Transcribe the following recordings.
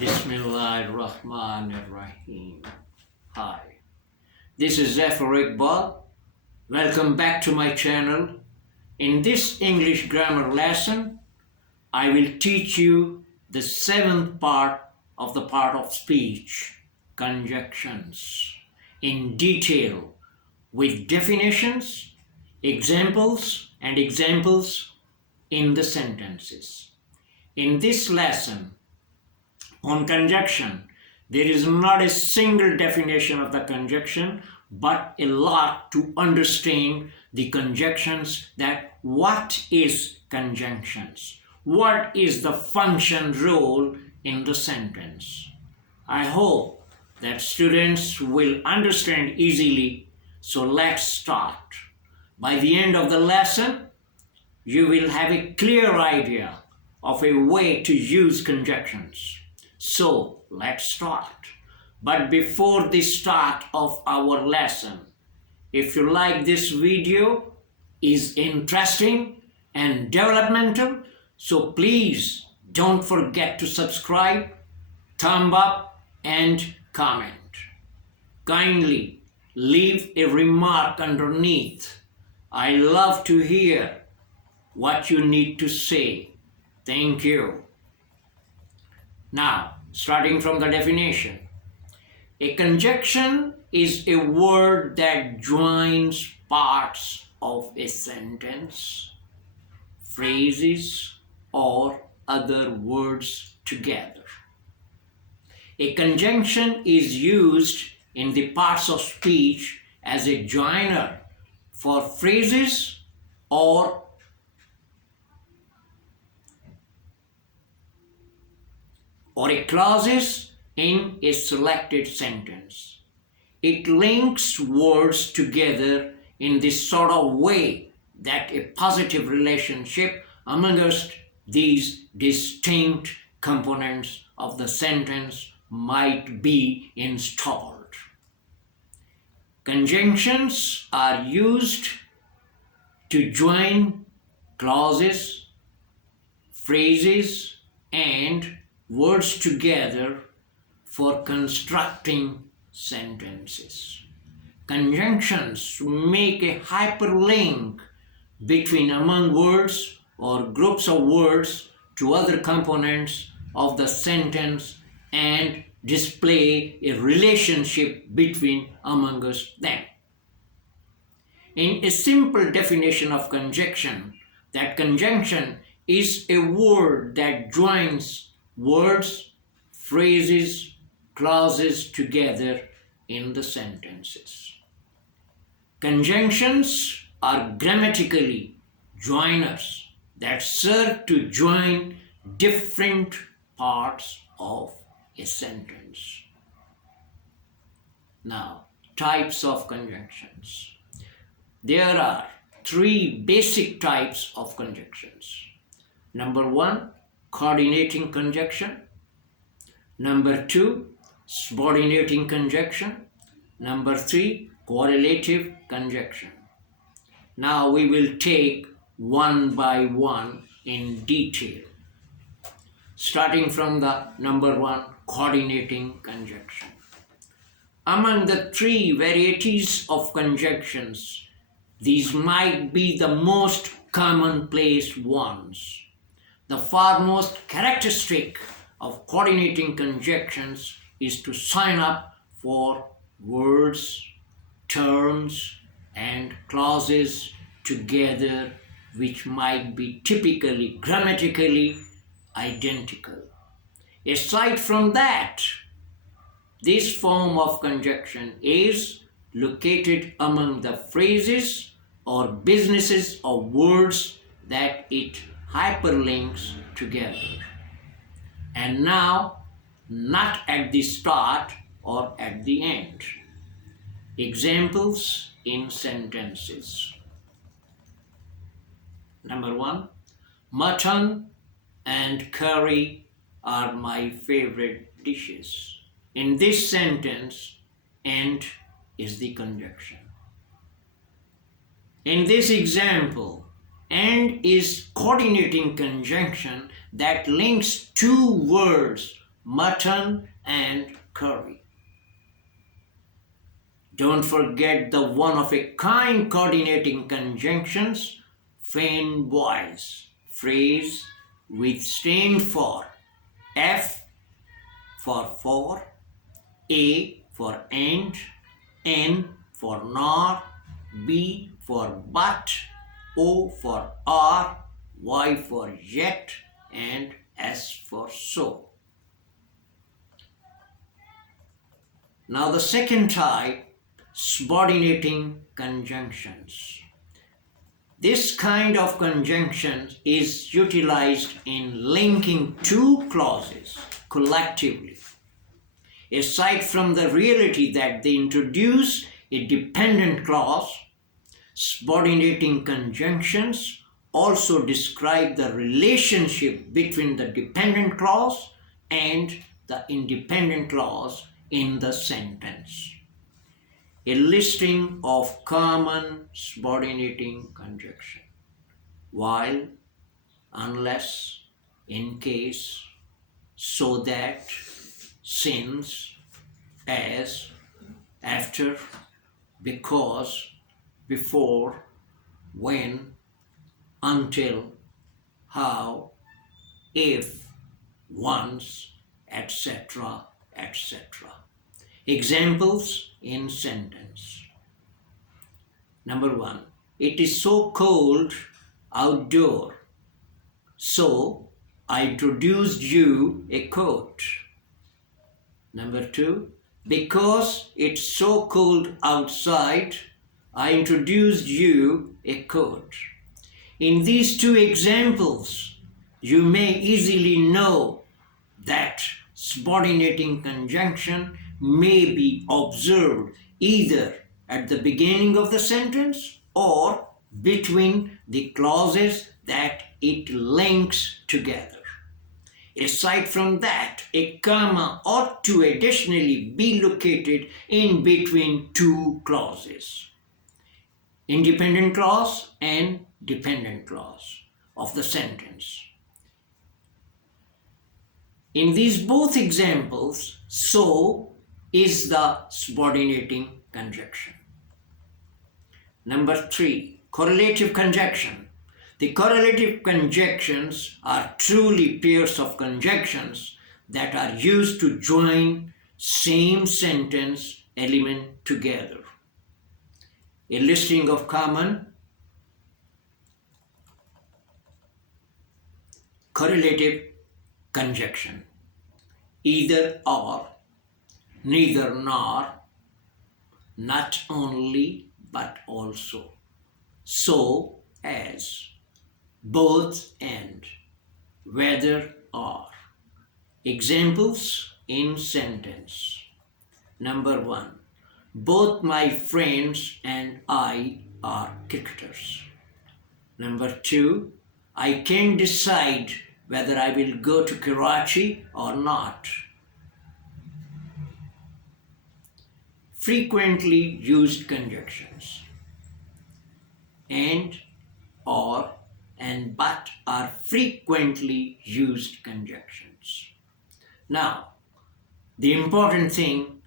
Bismillahirrahmanirrahim. Hi, this is Zafar Iqbal. Welcome back to my channel. In this English grammar lesson, I will teach you the seventh part of speech, conjunctions, in detail with definitions, examples in the sentences. In this lesson, on conjunction, there is not a single definition of the conjunction, but a lot to understand the conjunctions. That what is conjunctions? What is the function role in the sentence? I hope that students will understand easily. So let's start. By the end of the lesson, you will have a clear idea of a way to use conjunctions. So let's start. But before the start of our lesson, if you like this video is interesting and developmental, so please don't forget to subscribe, thumb up and comment. Kindly leave a remark underneath. I love to hear what you need to say. Thank you. Now, starting from the definition. A conjunction is a word that joins parts of a sentence, phrases, or other words together. A conjunction is used in the parts of speech as a joiner for phrases or a clauses in a selected sentence. It links words together in this sort of way that a positive relationship amongst these distinct components of the sentence might be installed. Conjunctions are used to join clauses, phrases, and words together for constructing sentences. Conjunctions make a hyperlink among words or groups of words to other components of the sentence and display a relationship amongst them. In a simple definition of conjunction, that conjunction is a word that joins words, phrases, clauses together in the sentences. Conjunctions are grammatically joiners that serve to join different parts of a sentence. Now, types of conjunctions. There are three basic types of conjunctions. Number one, coordinating conjunction. Number two, subordinating conjunction. Number three, correlative conjunction. Now we will take one by one in detail. Starting from the number one, coordinating conjunction. Among the three varieties of conjunctions, these might be the most commonplace ones. The foremost characteristic of coordinating conjunctions is to sign up for words, terms, and clauses together which might be typically grammatically identical. Aside from that, this form of conjunction is located among the phrases or businesses of words that it hyperlinks together. And now, not at the start or at the end. Examples in sentences. Number one, mutton and curry are my favorite dishes. In this sentence, and is the conjunction. In this example, and is coordinating conjunction that links two words mutton, and curry. Don't forget the one-of-a-kind coordinating conjunctions, faint voice, phrase which stand for F for, A for and, N for nor, B for but, O for or, Y for yet, and S for so. Now the second type, subordinating conjunctions. This kind of conjunction is utilized in linking two clauses collectively. Aside from the reality that they introduce a dependent clause, subordinating conjunctions also describe the relationship between the dependent clause and the independent clause in the sentence. A listing of common subordinating conjunction. While, unless, in case, so that, since, as, after, because, before, when, until, how, if, once, etc., etc. Examples in sentence. Number 1. It is so cold outdoor, so I introduced you a coat. Number 2. Because it's so cold outside, I introduced you a coat. In these two examples, you may easily know that subordinating conjunction may be observed either at the beginning of the sentence or between the clauses that it links together. Aside from that, a comma ought to additionally be located in between two clauses, independent clause and dependent clause of the sentence. In these both examples, so is the subordinating conjunction. Number 3, correlative conjunction. The correlative conjunctions are truly pairs of conjunctions that are used to join same sentence element together. A listing of common correlative conjunction. Either or, neither nor, not only but also, so as, both and, whether or. Examples in sentence. Number 1. Both my friends and I are cricketers. Number 2. I can't decide whether I will go to Karachi or not. Frequently used conjunctions. And, or, and but are frequently used conjunctions. Now, the important thing,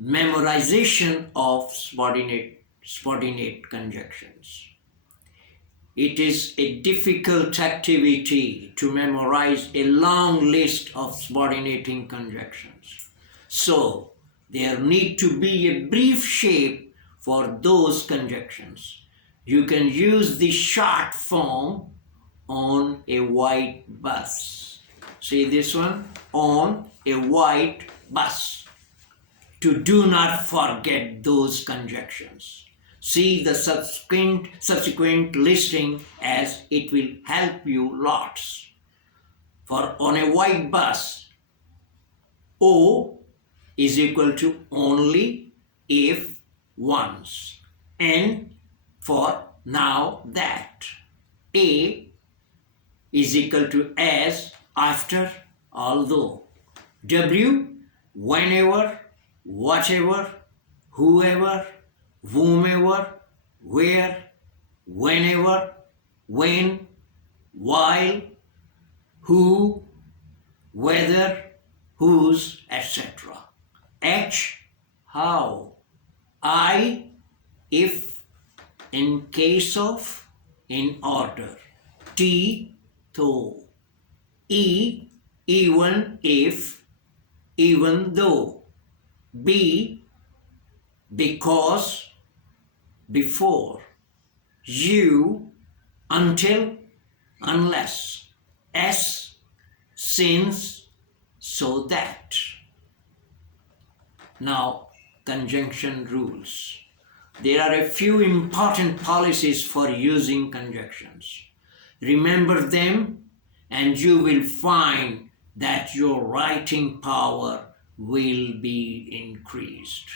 memorization of subordinate conjunctions. It is a difficult activity to memorize a long list of subordinating conjunctions. So, there need to be a brief shape for those conjunctions. You can use the short form on a white bus. See this one? On a white bus. To do not forget those conjunctions. See the subsequent listing as it will help you lots. For on a white bus, O is equal to only, if, once. N for now, that. A is equal to as, after, although. W, whenever, whatever, whoever, whomever, where, whenever, when, while, who, whether, whose, etc. H, how. I, if, in case of, in order. T, though. E, even if, even though. B, because, before. U, until, unless. S, since, so that. Now, conjunction rules. There are a few important policies for using conjunctions. Remember them and you will find that your writing power will be increased.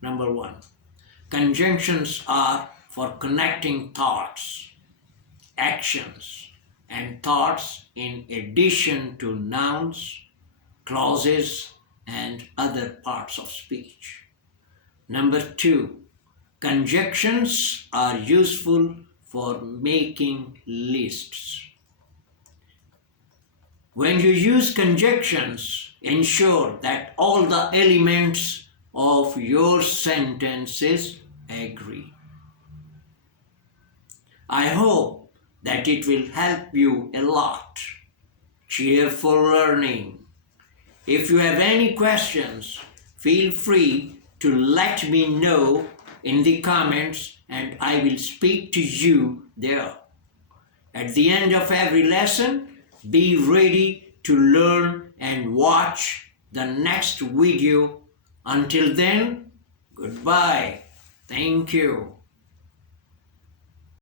Number 1. Conjunctions are for connecting thoughts, actions, and thoughts in addition to nouns, clauses, and other parts of speech. Number 2. Conjunctions are useful for making lists. When you use conjunctions, ensure that all the elements of your sentences agree. I hope that it will help you a lot. Cheerful learning. If you have any questions, feel free to let me know in the comments and I will speak to you there. At the end of every lesson, be ready to learn and watch the next video. Until then, goodbye. Thank you.